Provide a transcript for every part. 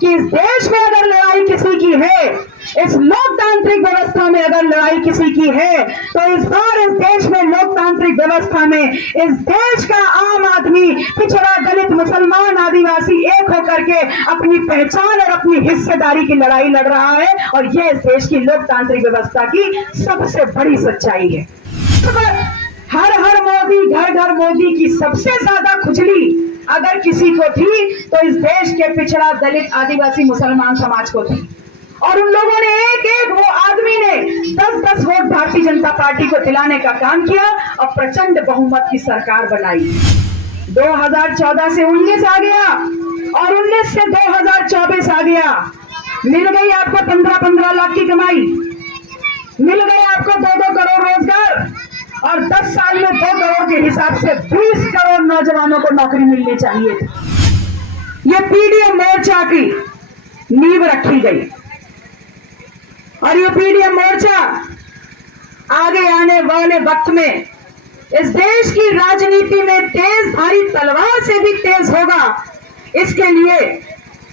कि इस देश में अगर लड़ाई किसी की है, इस लोकतांत्रिक व्यवस्था में अगर लड़ाई किसी की है, तो इस बार इस देश में लोकतांत्रिक व्यवस्था में इस देश का आम आदमी, पिछड़ा, दलित, मुसलमान, आदिवासी एक होकर के अपनी पहचान और अपनी हिस्सेदारी की लड़ाई लड़ रहा है। और यह इस देश की लोकतांत्रिक व्यवस्था की सबसे बड़ी सच्चाई है। हर हर मोदी, घर घर मोदी की सबसे ज्यादा खुजली अगर किसी को थी तो इस देश के पिछड़ा, दलित, आदिवासी, मुसलमान समाज को थी। और उन लोगों ने एक एक, वो आदमी ने 10-10 वोट भारतीय जनता पार्टी को दिलाने का काम किया और प्रचंड बहुमत की सरकार बनाई। 2014 से 19 आ गया और 19 से 2024 आ गया। मिल गई आपको 15-15 लाख की कमाई, मिल गई आपको 2-2 करोड़ रोजगार, और 10 साल में 2 करोड़ के हिसाब से 20 करोड़ नौजवानों को नौकरी मिलनी चाहिए थी। ये पीडीएम मोर्चा की नींव रखी गई और ये पीडीएम मोर्चा आगे आने वाले वक्त में इस देश की राजनीति में तेज धारी तलवार से भी तेज होगा। इसके लिए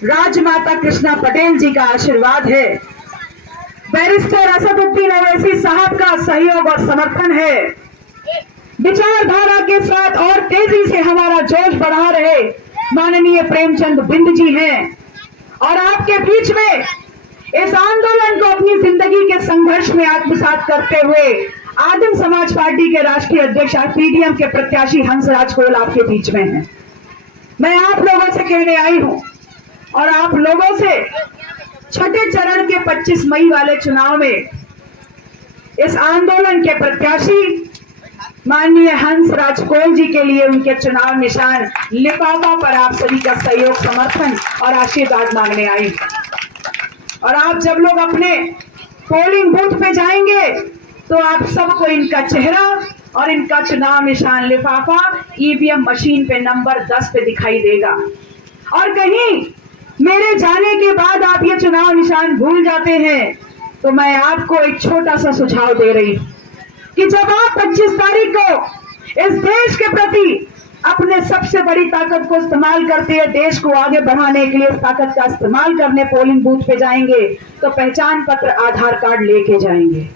राजमाता कृष्णा पटेल जी का आशीर्वाद है, बैरिस्टर असदुद्दीन ओवैसी साहब का सहयोग और समर्थन है। विचारधारा के साथ और तेजी से हमारा जोश बढ़ा रहे माननीय प्रेमचंद बिंद जी हैं। और आपके बीच में इस आंदोलन को अपनी जिंदगी के संघर्ष में आत्मसात करते हुए आदिम समाज पार्टी के राष्ट्रीय अध्यक्ष पीडीएम के प्रत्याशी हंसराज कोल आपके बीच में हैं। मैं आप लोगों से कहने आई हूं और आप लोगों से छठे चरण के 25 मई वाले चुनाव में इस आंदोलन के प्रत्याशी माननीय हंसराज कोल जी के लिए उनके चुनाव निशान लिफाफा पर आप सभी का सहयोग, समर्थन और आशीर्वाद मांगने आई। और आप जब लोग अपने पोलिंग बूथ पे जाएंगे तो आप सबको इनका चेहरा और इनका चुनाव निशान लिफाफा ईवीएम मशीन पे नंबर 10 पे दिखाई देगा। और कहीं मेरे जाने के बाद आप ये चुनाव निशान भूल जाते हैं तो मैं आपको एक छोटा सा सुझाव दे रही हूं कि जब आप 25 तारीख को इस देश के प्रति अपने सबसे बड़ी ताकत को इस्तेमाल करते हैं, देश को आगे बढ़ाने के लिए इस ताकत का इस्तेमाल करने पोलिंग बूथ पे जाएंगे तो पहचान पत्र, आधार कार्ड लेके जाएंगे।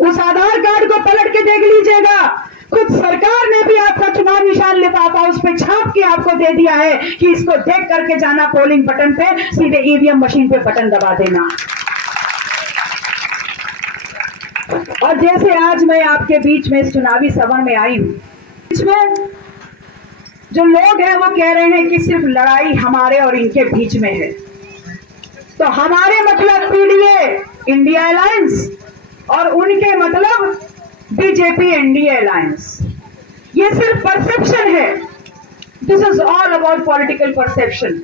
उस आधार कार्ड को पलट के देख लीजिएगा, खुद सरकार ने भी आपका चुनाव निशान लिफाफा उस पे छाप के आपको दे दिया है कि इसको देख करके जाना पोलिंग बटन पे, सीधे ईवीएम मशीन पे बटन दबा देना। और जैसे आज मैं आपके बीच में इस चुनावी सभा में आई हूं, इसमें जो लोग हैं वो कह रहे हैं कि सिर्फ लड़ाई हमारे और इनके बीच में है। तो हमारे मतलब पीडीए इंडिया अलायंस और उनके मतलब बीजेपी एनडीए अलायंस। ये सिर्फ परसेप्शन है। This is all about political perception.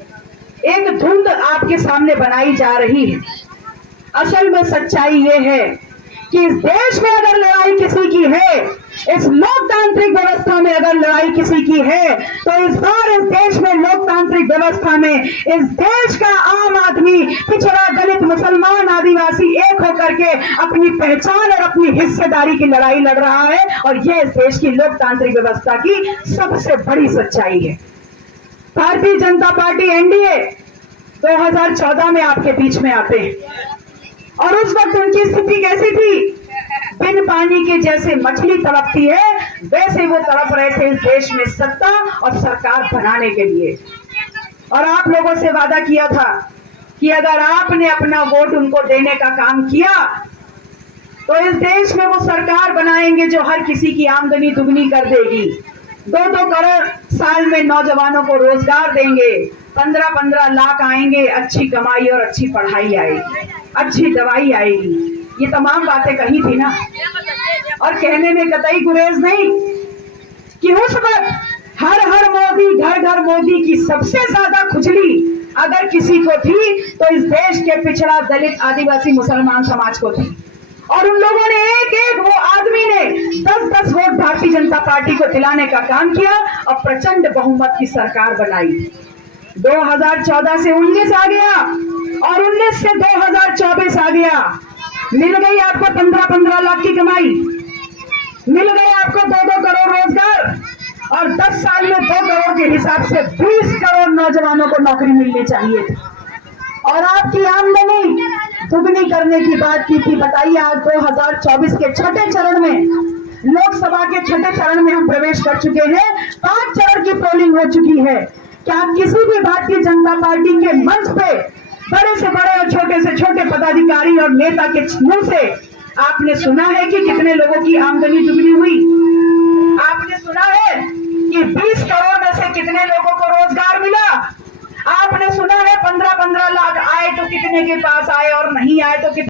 एक धुंध आपके सामने बनाई जा रही है। असल में सच्चाई ये है कि इस देश में अगर लड़ाई किसी की है, इस लोकतांत्रिक व्यवस्था में अगर लड़ाई किसी की है, तो इस बार इस देश में लोकतांत्रिक व्यवस्था में इस देश का आम आदमी, पिछड़ा, दलित, मुसलमान, आदिवासी एक होकर के अपनी पहचान और अपनी हिस्सेदारी की लड़ाई लड़ रहा है। और यह इस देश की लोकतांत्रिक व्यवस्था की सबसे बड़ी सच्चाई है। भारतीय जनता पार्टी एनडीए 2014 में आपके बीच में आते हैं और उस वक्त उनकी स्थिति कैसी थी? बिन पानी के जैसे मछली तड़पती है वैसे वो तड़प रहे थे इस देश में सत्ता और सरकार बनाने के लिए। और आप लोगों से वादा किया था कि अगर आपने अपना वोट उनको देने का काम किया तो इस देश में वो सरकार बनाएंगे जो हर किसी की आमदनी दुगनी कर देगी, 2-2 करोड़ साल में नौजवानों को रोजगार देंगे, 15-15 लाख आएंगे, अच्छी कमाई और अच्छी पढ़ाई आएगी, अच्छी दवाई आएगी। ये तमाम बातें कही थी ना, और कहने में कतई गुरेज नहीं कि उस वक्त हर हर मोदी, घर घर मोदी की सबसे ज्यादा खुजली अगर किसी को थी तो इस देश के पिछड़ा, दलित, आदिवासी, मुसलमान समाज को थी। और उन लोगों ने एक एक, वो आदमी ने 10-10 वोट भारतीय जनता पार्टी को दिलाने का काम किया और प्रचंड बहुमत की सरकार बनाई। 2014 से 19 आ गया और 19 से 2024 आ गया। मिल गई आपको 15-15 लाख की कमाई, मिल गई आपको 2-2 करोड़ रोजगार, और 10 साल में 2 करोड़ के हिसाब से 20 करोड़ नौजवानों को नौकरी मिलनी चाहिए थी। और आपकी आमदनी दुगनी करने की बात की थी। बताइए आज 2024 के छठे चरण में, लोकसभा के छठे चरण में हम प्रवेश कर चुके हैं। 5 चरण की पोलिंग हो चुकी है। क्या किसी भी भारतीय जनता पार्टी के मंच पे बड़े से बड़े और छोटे से छोटे पदाधिकारी और नेता के मुंह से आपने सुना है कि कितने लोगों की आमदनी दुगनी हुई? आपने सुना है कि 20 करोड़ में से कितने लोगों को रोजगार मिला? आपने सुना है 15-15 लाख आए तो कितने के पास आए और नहीं आए तो कितने